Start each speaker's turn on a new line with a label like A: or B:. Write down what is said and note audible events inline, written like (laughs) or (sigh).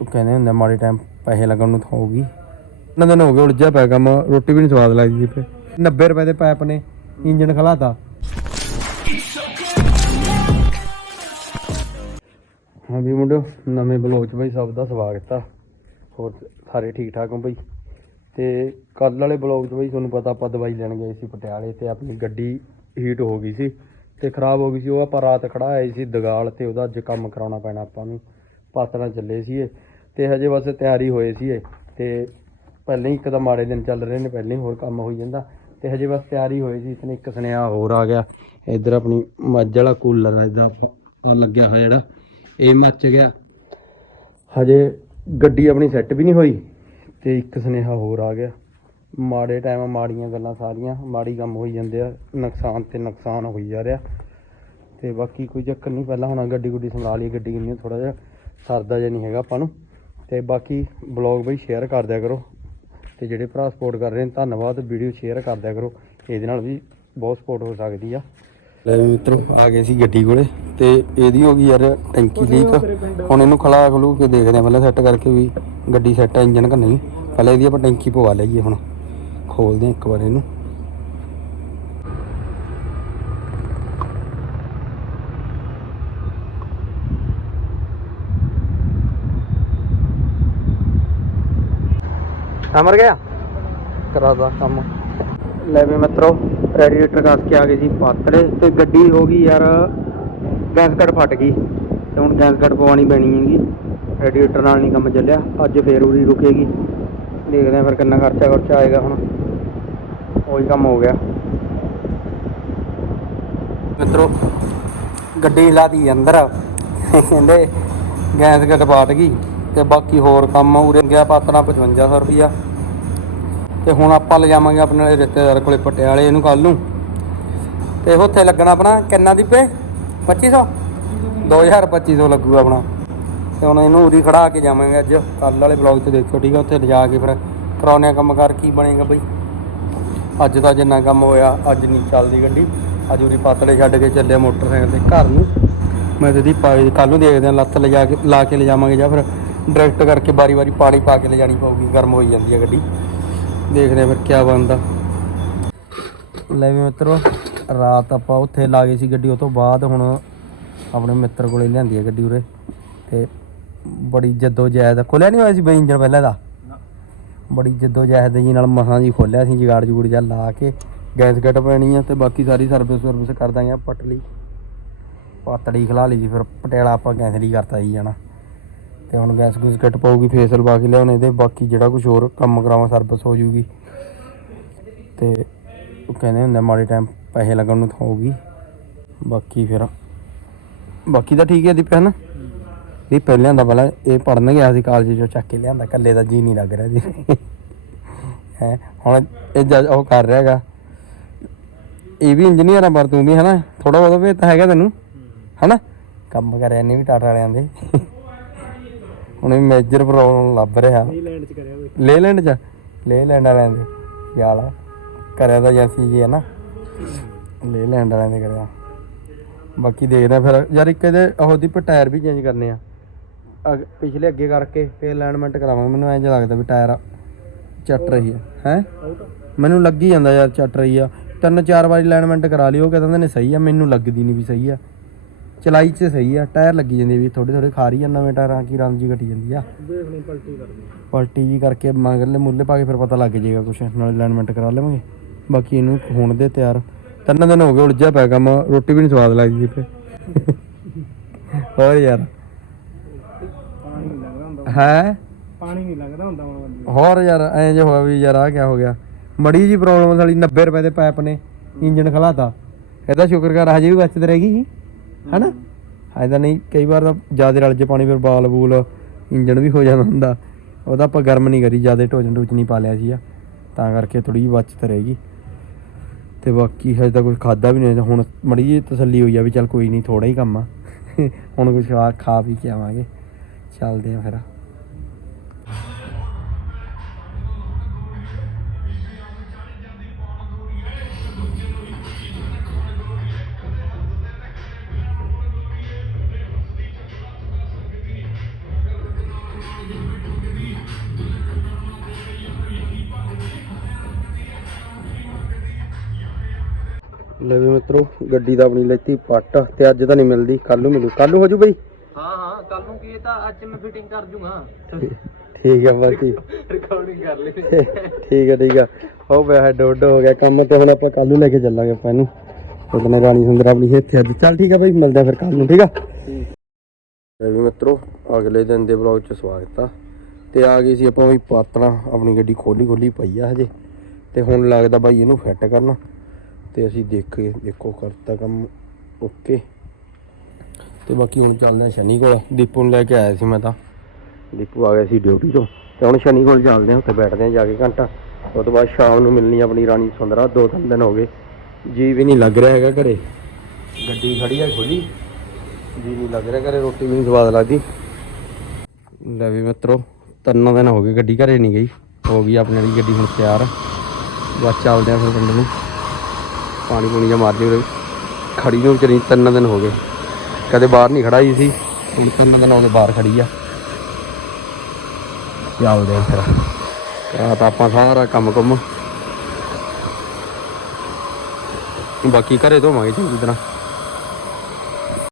A: ਉਹ ਕਹਿੰਦੇ ਹੁੰਦੇ ਮਾੜੇ ਟਾਈਮ ਪੈਸੇ ਲੱਗਣ ਨੂੰ ਥਾਉਗੀ ਇਹਨਾਂ ਦਿਨ ਹੋ ਗਏ ਉਲਝਿਆ ਪਿਆ ਕੰਮ, ਰੋਟੀ ਵੀ ਨਹੀਂ ਸਵਾਦ ਲੱਗਦੀ ਪਏ 90 ਰੁਪਏ ਦੇ ਪਾਈਪ ਨੇ ਇੰਜਨ ਖਲਾਤਾ। ਹਾਂ ਵੀ ਮੁੰਡਿਓ, ਨਵੇਂ ਬਲੌਗ 'ਚ ਬਈ ਸਭ ਦਾ ਸਵਾਗਤ ਆ। ਹੋਰ ਸਾਰੇ ਠੀਕ ਠਾਕ ਹੋ ਬਈ? ਤੇ ਕੱਲ ਵਾਲੇ ਬਲੌਗ 'ਚ ਬਈ ਤੁਹਾਨੂੰ ਪਤਾ ਆਪਾਂ ਦਵਾਈ ਲੈਣ ਗਏ ਸੀ ਪਟਿਆਲੇ ਤੇ ਆਪਣੀ ਗੱਡੀ ਹੀਟ ਹੋ ਗਈ ਸੀ ਤੇ ਖਰਾਬ ਹੋ ਗਈ ਸੀ। ਉਹ ਆਪਾਂ ਰਾਤ ਖੜਾਏ ਸੀ ਦਗਾਲ ਤੇ ਉਹਦਾ ਅੱਜ ਕੰਮ ਕਰਾਉਣਾ ਪੈਣਾ ਆਪਾਂ ਨੂੰ। ਪਾਤਰਾਂ ਚੱਲੇ ਸੀ ਇਹ ਤੇ ਹਜੇ ਬਸ ਤਿਆਰੀ ਹੋਏ ਸੀ ਇਹ। ਤੇ ਪਹਿਲਾਂ ਹੀ ਇੱਕ ਤਾਂ ਮਾੜੇ ਦਿਨ ਚੱਲ ਰਹੇ ਨੇ, ਪਹਿਲਾਂ ਹੀ ਹੋਰ ਕੰਮ ਹੋਈ ਜਾਂਦਾ। ਤੇ ਹਜੇ ਬਸ ਤਿਆਰੀ ਹੋਈ ਸੀ, ਇਸਨੇ ਇੱਕ ਸੁਨੇਹਾ ਹੋਰ ਆ ਗਿਆ। ਇੱਧਰ ਆਪਣੀ ਮੱਝ ਵਾਲਾ ਕੂਲਰ ਇਹਦਾ ਆ ਲੱਗਿਆ ਹੋਇਆ ਜਿਹੜਾ। ਇਹ ਮੱਚ ਗਿਆ। ਹਜੇ ਗੱਡੀ ਆਪਣੀ ਸੈੱਟ ਵੀ ਨਹੀਂ ਹੋਈ ਤੇ ਇੱਕ ਸੁਨੇਹਾ ਹੋਰ ਆ ਗਿਆ। ਮਾੜੇ ਟਾਈਮ ਮਾੜੀਆਂ ਗੱਲਾਂ ਸਾਰੀਆਂ, ਮਾੜੀ ਕੰਮ ਹੋਈ ਜਾਂਦੇ ਆ, ਨੁਕਸਾਨ ਤੇ ਨੁਕਸਾਨ ਹੋਈ ਜਾ ਰਿਹਾ। ਤੇ ਬਾਕੀ ਕੋਈ ਚੱਕਰ ਨਹੀਂ, ਪਹਿਲਾਂ ਹੁਣ ਗੱਡੀ ਗੁੱਡੀ ਸੰਭਾਲ ਲਈ ਗੱਡੀ ਕਿੰਨੀ ਥੋੜਾ ਜਿਹਾ ਸਰਦਾ ਜਿਹਾ ਨਹੀਂ ਹੈਗਾ ਆਪਾਂ ਨੂੰ। ਤੇ ਬਾਕੀ ਬਲੌਗ ਬਈ ਸ਼ੇਅਰ ਕਰ ਦਿਆ ਕਰੋ। ਤੇ ਜਿਹੜੇ ਭਰਾ ਸਪੋਰਟ ਕਰ ਰਹੇ ਨੇ ਧੰਨਵਾਦ। ਵੀਡੀਓ ਸ਼ੇਅਰ ਕਰ ਦਿਆ ਕਰੋ। ਇਹਦੇ ਨਾਲ ਵੀ ਬਹੁਤ ਸਪੋਰਟ ਹੋ ਸਕਦੀ ਆ। ਲੈ ਮਿੱਤਰੋ ਆ ਗਏ ਸੀ ਗੱਡੀ ਕੋਲੇ। ਤੇ ਇਹਦੀ ਹੋ ਗਈ ਯਾਰ ਟੈਂਕੀ ਲੀਕ ਹੁਣ ਇਹਨੂੰ ਖਲਾ ਖਲੂ ਕੇ ਦੇਖਦੇ ਆ ਪਹਿਲਾਂ ਸੈੱਟ ਕਰਕੇ ਵੀ ਗੱਡੀ ਸੈੱਟ ਆ ਇੰਜਨ ਕਿ ਨਹੀਂ। ਪਹਿਲਾਂ ਇਹਦੀ ਆਪਾਂ ਟੈਂਕੀ ਪਵਾ ਲਈਏ ਹੁਣ। ਖੋਲਦੇ ਆ ਇੱਕ ਵਾਰ ਇਹਨੂੰ। ਅਮਰ ਗਿਆ? ਕਰਾਦਾ ਕੰਮ। ਲੈ ਵੀ ਮਿੱਤਰੋ ਰੈਡੀਏਟਰ ਕੱਸ ਕੇ ਆ ਗਏ ਸੀ ਪਾਤਰੇ, ਤੇ ਗੱਡੀ ਹੋ ਗਈ ਯਾਰ ਗੈਸ ਕੱਟ ਫਟ ਗਈ। ਤੇ ਹੁਣ ਗੈਸ ਕੱਟ ਪਵਾਉਣੀ ਪੈਣੀ ਹੈਗੀ। ਰੈਡੀਏਟਰ ਨਾਲ ਨਹੀਂ ਕੰਮ ਚੱਲਿਆ, ਅੱਜ ਫੇਰ ਉਰੀ ਰੁਕੇਗੀ। ਦੇਖਦੇ ਆ ਫਿਰ ਕਿੰਨਾ ਖਰਚਾ ਖਰਚਾ ਆਏਗਾ ਹੁਣ। ਉਹੀ ਕੰਮ ਹੋ ਗਿਆ। ਮਿੱਤਰੋ, ਗੱਡੀ ਲਾਦੀ ਅੰਦਰ। ਕਹਿੰਦੇ ਗੈਸ ਕੱਟ ਪਾਟ ਗਈ। ਤੇ ਬਾਕੀ ਹੋਰ ਕੰਮ ਉਰੇ ਗਿਆ ਪਾਤਰਾ 5500 ਰੁਪਿਆ ਤੇ ਹੁਣ ਆਪਾਂ ਲਿਜਾਵਾਂਗੇ ਆਪਣੇ ਰਿਸ਼ਤੇਦਾਰ ਕੋਲੇ ਪਟਿਆਲੇ, ਇਹਨੂੰ ਕੱਲ ਨੂੰ। ਤੇ ਉੱਥੇ ਲੱਗਣਾ ਆਪਣਾ ਕਿੰਨਾ ਦੀ ਪੇ 2500 2250 ਲੱਗੂਗਾ ਆਪਣਾ। ਤੇ ਹੁਣ ਇਹਨੂੰ ਉਰੀ ਖੜਾ ਕੇ ਜਾਵਾਂਗੇ ਅੱਜ। ਕੱਲ ਵਾਲੇ ਬਲੌਗ 'ਚ ਦੇਖਿਓ, ਠੀਕ ਆ? ਉੱਥੇ ਲਿਜਾ ਕੇ ਫਿਰ ਕਰਾਉਣੇ ਆ ਕੰਮ ਕਰ, ਕੀ ਬਣੇਗਾ ਬਈ। ਅੱਜ ਤਾਂ ਜਿੰਨਾ ਕੰਮ ਹੋਇਆ, ਅੱਜ ਨਹੀਂ ਚੱਲਦੀ ਗੱਡੀ। ਅੱਜ ਉਰੀ ਪਾਤਲੇ ਛੱਡ ਕੇ ਚੱਲੇ ਮੋਟਰਸਾਈਕਲ ਤੇ ਘਰ ਨੂੰ। ਮੈਂ ਤੇ ਦੀ ਪਾਈ ਕੱਲ ਨੂੰ ਦੇਖਦੇ ਆ, ਲੱਤ ਲਿਜਾ ਕੇ ਲਾ ਕੇ ਲਿਜਾਵਾਂਗੇ ਜਾਂ ਫਿਰ ਡਾਇਰੈਕਟ ਕਰਕੇ ਵਾਰੀ ਵਾਰੀ ਪਾਣੀ ਪਾ ਕੇ ਲਿਜਾਣੀ ਪਊਗੀ, ਗਰਮ ਹੋਈ ਜਾਂਦੀ ਹੈ ਗੱਡੀ। ਦੇਖਦੇ ਆ ਫਿਰ ਕੀ ਬਣਦਾ। ਲੈ ਵੀ ਮਿੱਤਰੋ, ਰਾਤ ਆਪਾਂ ਉੱਥੇ ਲਾ ਗਏ ਸੀ ਗੱਡੀ, ਉਹ ਤੋਂ ਬਾਅਦ ਹੁਣ ਆਪਣੇ ਮਿੱਤਰ ਕੋਲੇ ਲਿਆਂਦੀ ਹੈ ਗੱਡੀ ਉਰੇ। ਤੇ ਬੜੀ ਜੱਦੋ ਜਹਿਦ ਖੋਲਿਆ ਨਹੀਂ ਹੋਇਆ ਸੀ ਬਈ ਇੰਜਨ ਪਹਿਲਾਂ ਦਾ ਬੜੀ ਜੱਦੋ ਜਹਿਦ ਜੀ ਨਾਲ ਮਸਾਂ ਜੀ ਖੋਲਿਆ ਸੀ, ਜਗਾੜ ਜੂੜ ਜਾ ਲਾ ਕੇ। ਗੈਸ ਕੱਟ ਪੈਣੀ ਆ ਤੇ ਬਾਕੀ ਸਾਰੀ ਸਰਵਿਸ ਸਰਵਿਸ ਕਰ ਦਾਂਗੇ ਪਟਲੀ। ਪਾਤੜੀ ਖਲਾ ਲਈ ਸੀ, ਫਿਰ ਪਟਿਆਲਾ ਆਪਾਂ ਕੈਂਸਲ ਹੀ ਕਰਤਾ ਜੀ ਜਾਣਾ। ਤੇ ਹੁਣ ਗੈਸ ਗੁਸ ਕੱਟ ਪਾਉਗੀ ਫੇਸਲ ਪਾ ਕੇ ਲਿਆਉਣੇ ਤੇ ਬਾਕੀ ਜਿਹੜਾ ਕੁਝ ਹੋਰ ਕੰਮ ਕਰਾਵਾਂ ਸਰਵਿਸ ਹੋ ਜੂਗੀ। ਤੇ ਉਹ ਕਹਿੰਦੇ ਹੁੰਦੇ ਮਾੜੇ ਟਾਈਮ ਪੈਸੇ ਲੱਗਣ ਨੂੰ ਹੋਊਗੀ। ਬਾਕੀ ਫਿਰ ਬਾਕੀ ਤਾਂ ਠੀਕ ਹੈ ਦੀਪ ਹੈ ਨਾ ਇਹ ਪਹਿਲਾਂ ਦਾ ਪਹਿਲਾਂ ਇਹ ਪੜਨ ਗਿਆ ਸੀ ਕਾਲਜ ਚੋਂ, ਚੱਕ ਕੇ ਲਿਆਂਦਾ ਕੱਲੇ ਦਾ ਜੀ ਨਹੀਂ ਲੱਗ ਰਿਹਾ ਜੀ। ਹੈ, ਹੁਣ ਇਹ ਜੱਜ ਉਹ ਕਰ ਰਿਹਾ ਹੈਗਾ। ਇਹ ਵੀ ਇੰਜੀਨੀਅਰ ਆ, ਪਰ ਤੂੰ ਵੀ, ਹਨਾ? ਥੋੜਾ ਬਹੁਤਾ ਵੀ ਤਾਂ ਹੈਗਾ ਤੈਨੂੰ। ਹਨਾ? ਕੰਮ ਕਰਿਆ ਨਹੀਂ ਵੀ ਟਾਟਾ ਵਾਲਿਆਂ ਦੇ। ਹੁਣ ਇਹ ਮੇਜਰ ਪ੍ਰੋਬਲਮ ਲੱਭ ਰਿਹਾ।
B: ਲੈਂਡ ਚ ਕਰਿਆ ਹੋਵੇ
A: ਲੈ ਲੈਂਡ ਚ? ਲੈ ਲੈਂਡ ਵਾਲਿਆਂ ਦੇ ਯਾਲਾ ਕਰਿਆ ਤਾਂ ਏਜੰਸੀ ਜੀ ਹੈ ਨਾ ਲੈ ਲੈਂਡ ਵਾਲਿਆਂ ਦੇ ਕਰਿਆ। ਬਾਕੀ ਦੇਖਦੇ ਫਿਰ। ਯਾਰ ਇੱਕ ਇਹਦੇ ਉਹ ਦੀ ਟਾਇਰ ਵੀ ਚੇਂਜ ਕਰਨੇ ਆ। ਪਿਛਲੇ ਅੱਗੇ ਕਰਕੇ ਫੇਰ ਅਲਾਈਨਮੈਂਟ ਕਰਾਵਾਂਗੇ। ਮੈਨੂੰ ਐਂ ਜਿਹਾ ਲੱਗਦਾ ਵੀ ਟਾਇਰ ਚੱਟ ਰਹੀ ਹੈ? ਹੈ ਮੈਨੂੰ ਲੱਗੀ ਜਾਂਦਾ ਯਾਰ ਚੱਟ ਰਹੀ ਆ। ਤਿੰਨ ਚਾਰ ਵਾਰੀ ਅਲਾਈਨਮੈਂਟ ਕਰਾ ਲਈ ਉਹ ਕਹਿੰਦੇ ਨੇ ਸਹੀ ਆ। ਮੈਨੂੰ ਲੱਗਦੀ ਨਹੀਂ ਵੀ ਸਹੀ ਆ। ਚਲਾਈ 'ਚ ਸਹੀ ਆ ਟਾਇਰ ਲੱਗੀ ਜਾਂਦੇ ਵੀ ਥੋੜੇ ਥੋੜੇ ਖਾ ਰਹੀ ਆ ਨਵੇਂ ਟਾਇਰਾਂ ਕੀ ਰੰਗ ਜੀ ਘਟੀ ਜਾਂਦੀ ਆ।
B: ਪਲਟੀ
A: ਪਲਟੀ ਜੀ ਕਰਕੇ ਮਗਰਲੇ ਮੁੱਲੇ ਪਾ ਕੇ ਫਿਰ ਪਤਾ ਲੱਗ ਜਾਏਗਾ ਕੁਛ ਨਾਲ ਅਲਾਈਨਮੈਂਟ ਕਰਾ ਲਵਾਂਗੇ। ਬਾਕੀ ਇਹਨੂੰ ਹੋਣ ਦੇ ਤਿਆਰ। ਤਿੰਨ ਦਿਨ ਹੋ ਗਏ ਉਲਝਿਆ ਪਿਆ ਕੰਮ ਰੋਟੀ ਵੀ ਨਹੀਂ ਸਵਾਦ ਲੱਗਦੀ ਪਈ ਹੋਰ ਯਾਰ।
B: ਪਾਣੀ ਨਹੀਂ ਲੱਗਦਾ ਹੁੰਦਾ।
A: ਹੈ?
B: ਪਾਣੀ ਨਹੀਂ ਲੱਗਦਾ ਹੁੰਦਾ ਹੁਣ ਬੰਦੇ
A: ਹੋਰ ਯਾਰ ਐਂ ਜੇ ਹੋਇਆ ਵੀ ਯਾਰ ਆ ਕੀ ਹੋ ਗਿਆ। ਮੜੀ ਜੀ ਪ੍ਰੋਬਲਮ ਸਾਲੀ 90 ਰੁਪਏ ਦੇ ਪਾਈਪ ਨੇ ਇੰਜਨ ਖਲਾਤਾ। ਇਹਦਾ ਸ਼ੁਕਰ ਕਰ ਹਜੇ ਵੀ ਬਚਤ ਰਹੇਗੀ ਹਨਾ? ਹਜੇ ਤਾਂ ਨਹੀਂ, ਕਈ ਵਾਰ ਤਾਂ ਜ਼ਿਆਦਾ ਰਲ ਜੇ ਪਾਣੀ ਫਿਰ ਬਾਲ ਬੂਲ ਇੰਜਣ ਵੀ ਹੋ ਜਾਂਦਾ ਹੁੰਦਾ। ਉਹਦਾ ਆਪਾਂ ਗਰਮ ਨਹੀਂ ਕਰੀ, ਜ਼ਿਆਦਾ ਢੋਜਨ ਢੂਚ ਨਹੀਂ ਪਾ ਲਿਆ ਸੀ ਆ ਤਾਂ ਕਰਕੇ ਥੋੜੀ ਜਿਹੀ ਬਚਤ ਰਹੇਗੀ। ਤੇ ਬਾਕੀ ਹਜੇ ਤਾਂ ਕੁਝ ਖਾਦਾ ਵੀ ਨਹੀਂ ਹੁਣ ਮੜੀ ਜੀ ਤਸੱਲੀ ਹੋਈ ਆ ਵੀ ਚੱਲ ਕੋਈ ਨਹੀਂ ਥੋੜਾ ਹੀ ਕੰਮ ਆ। (laughs) ਹੁਣ ਕੁਝ ਖਾ ਖਾ ਪੀ ਕੇ ਆਵਾਂਗੇ। ਚੱਲਦੇ ਆ ਫਿਰ। ਲੈ ਵੀ ਮਿੱਤਰੋ ਗੱਡੀ ਤਾਂ ਆਪਣੀ ਲੈਤੀ ਪੱਟ ਤੇ ਅੱਜ ਤਾਂ ਨਹੀਂ ਮਿਲਦੀ ਕੱਲ ਨੂੰ ਮਿਲੂ। ਕੱਲ ਨੂੰ ਹੋ ਜੂ ਬਈ?
B: ਹਾਂ ਹਾਂ ਕੱਲ ਨੂੰ ਕੀ ਤਾਂ ਅੱਜ ਮੈਂ ਫਿਟਿੰਗ ਕਰ ਜੂਗਾ।
A: ਠੀਕ ਆ ਬਾਕੀ।
B: ਰਿਕਾਰਡਿੰਗ ਕਰ ਲਈ।
A: ਠੀਕ ਆ ਠੀਕ ਆ। ਹੋ ਪਿਆ ਡੋਡ ਹੋ ਗਿਆ ਕੰਮ ਤੇ ਹੁਣ ਆਪਾਂ ਕੱਲ ਨੂੰ ਲੈ ਕੇ ਚੱਲਾਂਗੇ ਆਪਾਂ ਇਹਨੂੰ। ਉਹਨੇ ਰਾਣੀ ਸੁੰਦਰ ਆਪਣੀ ਇੱਥੇ ਅੱਜ ਚੱਲ ਠੀਕ ਆ ਬਈ ਮਿਲਦੇ ਆ ਫਿਰ ਕੱਲ ਨੂੰ ਠੀਕ ਆ? ਲੈ ਵੀ ਮਿੱਤਰੋ ਅਗਲੇ ਦਿਨ ਦੇ ਵਲੌਗ 'ਚ ਸਵਾਗਤ ਆ। ਤੇ ਆ ਗਈ ਸੀ ਆਪਾਂ ਵੀ ਪਾਤਣਾ ਆਪਣੀ ਗੱਡੀ ਖੋਲੀ ਖੋਲੀ ਪਈ ਆ ਹਜੇ। ਤੇ ਹੁਣ ਲੱਗਦਾ ਬਾਈ ਇਹਨੂੰ ਫਿੱਟ ਕਰਨਾ। ਤੇ ਅਸੀਂ ਦੇਖ ਦੇਖੋ, ਕਰਤਾ ਕੰਮ, ਓਕੇ। ਤੇ ਬਾਕੀ ਹੁਣ ਚੱਲਦੇ ਆ ਸ਼ਨੀ ਕੋਲ। ਦੀਪੂ ਨੂੰ ਲੈ ਕੇ ਆਇਆ ਸੀ ਮੈਂ ਤਾਂ। ਦੀਪੂ ਆ ਗਿਆ ਸੀ ਡਿਊਟੀ ਤੋਂ। ਤੇ ਹੁਣ ਸ਼ਨੀ ਕੋਲ ਚੱਲਦੇ ਆ ਉੱਥੇ ਬੈਠਦੇ ਆ ਜਾ ਕੇ ਘੰਟਾ। ਉਸ ਤੋਂ ਬਾਅਦ ਸ਼ਾਮ ਨੂੰ ਮਿਲਣੀ ਆਪਣੀ ਰਾਣੀ ਸੁੰਦਰਾ, ਦੋ ਤਿੰਨ ਦਿਨ ਹੋ ਗਏ। ਜੀ ਵੀ ਨਹੀਂ ਲੱਗ ਰਿਹਾ ਹੈਗਾ ਘਰੇ। ਗੱਡੀ ਖੜੀ ਹੈ ਖੋਲੀ। ਜੀ ਨਹੀਂ ਲੱਗ ਰਿਹਾ ਘਰੇ, ਰੋਟੀ ਵੀ ਨਹੀਂ ਸਵਾਦ ਲੱਗਦੀ। ਲੈ ਵੀ ਮਿੱਤਰੋ, ਤਿੰਨ ਦਿਨ ਹੋ ਗਏ ਗੱਡੀ ਘਰੇ ਨਹੀਂ ਗਈ। ਹੋ ਗਈ ਆਪਣੇ ਵਾਲੀ ਗੱਡੀ ਹੁਣ ਤਿਆਰ। ਬਸ ਚੱਲਦੇ ਆ ਫਿਰ ਪਿੰਡ ਨੂੰ। ਪਾਣੀ ਪੂਣੀ ਜਾਂ ਮਾਰ ਉਰੇ। ਖੜੀ ਨੂੰ ਵਿਚਾਰੀ ਤਿੰਨ ਦਿਨ ਹੋ ਗਏ। ਕਦੇ ਬਾਹਰ ਨਹੀਂ ਖੜਾਈ ਸੀ। ਹੁਣ ਤਿੰਨ ਦਿਨ ਹੋ ਗਏ ਬਾਹਰ ਖੜੀ ਆ। ਚੱਲਦੇ ਆ ਫਿਰ। ਆ ਆਪਾਂ ਸਾਰਾ ਕੰਮ ਕੁੰਮ। ਬਾਕੀ ਘਰੇ ਧੋਵਾਂਗੇ ਚੰਗੀ ਤਰ੍ਹਾਂ।